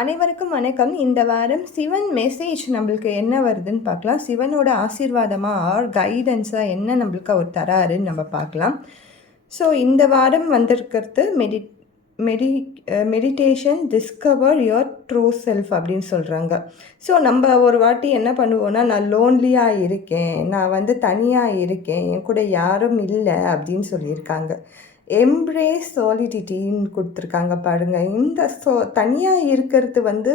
அனைவருக்கும் வணக்கம். இந்த வாரம் சிவன் மெசேஜ் நம்மளுக்கு என்ன வருதுன்னு பார்க்கலாம். சிவனோட ஆசீர்வாதமாக ஆர் கைடன்ஸாக என்ன நம்மளுக்கு அவர் தராருன்னு நம்ம பார்க்கலாம். ஸோ இந்த வாரம் வந்திருக்கிறது meditation discover your true self அப்படின்னு சொல்கிறாங்க. ஸோ நம்ம ஒரு வாட்டி என்ன பண்ணுவோன்னா, நான் லோன்லியாக இருக்கேன், நான் தனியாக இருக்கேன், என் கூட யாரும் இல்லை அப்படின்னு சொல்லியிருக்காங்க. எம்ப்ரேஸ் சாலிடிட்டின்னு கொடுத்துருக்காங்க பாருங்கள். இந்த தனியாக இருக்கிறது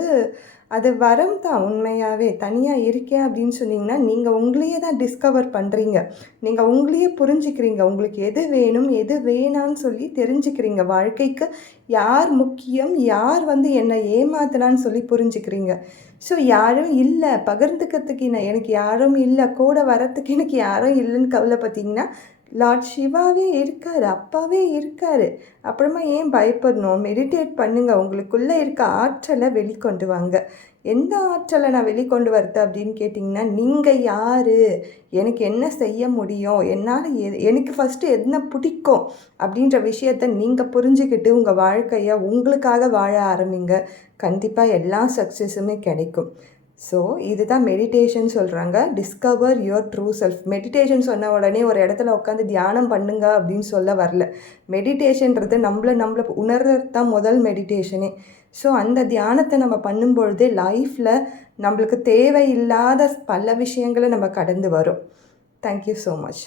அது வரம் தான். உண்மையாகவே தனியாக இருக்கேன் அப்படின்னு சொன்னிங்கன்னா நீங்கள் உங்களையே தான் டிஸ்கவர் பண்ணுறீங்க. நீங்கள் உங்களையே புரிஞ்சுக்கிறீங்க. உங்களுக்கு எது வேணும் எது வேணான்னு சொல்லி தெரிஞ்சுக்கிறீங்க. வாழ்க்கைக்கு யார் முக்கியம், யார் என்னை ஏமாத்தலான்னு சொல்லி புரிஞ்சுக்கிறீங்க. ஸோ யாரும் இல்லை பகிர்ந்துக்கிறதுக்கு, எனக்கு யாரும் இல்லை, கூட வரத்துக்கு எனக்கு யாரும் இல்லைன்னு கவலைப்பட்டீங்கன்னா லார்ட் சிவாவே இருக்கார், அப்பாவே இருக்கார். அப்புறமா ஏன் பயப்படணும்? மெடிடேட் பண்ணுங்கள். உங்களுக்குள்ளே இருக்க ஆற்றலை வெளிக்கொண்டு வாங்க. எந்த ஆற்றலை நான் வெளிக்கொண்டு வரது அப்படின்னு கேட்டிங்கன்னா, நீங்கள் யார், எனக்கு என்ன செய்ய முடியும், என்னால் எனக்கு ஃபஸ்ட்டு என்ன பிடிக்கும் அப்படின்ற விஷயத்தை நீங்கள் புரிஞ்சுக்கிட்டு உங்கள் வாழ்க்கையை உங்களுக்காக வாழ ஆரம்பிங்க. கண்டிப்பாக எல்லா சக்ஸஸுமே கிடைக்கும். ஸோ இதுதான் மெடிடேஷன் சொல்கிறாங்க. Discover your true self. Meditation சொன்ன உடனே ஒரு இடத்துல உட்காந்து தியானம் பண்ணுங்க அப்படின்னு சொல்ல வரல. மெடிடேஷன்றது நம்மளை உணர்றது தான் முதல் மெடிடேஷனே. ஸோ அந்த தியானத்தை நம்ம பண்ணும்பொழுதே லைஃப்பில் நம்மளுக்கு தேவையில்லாத பல விஷயங்களை நம்ம கடந்து வரும். Thank you so much.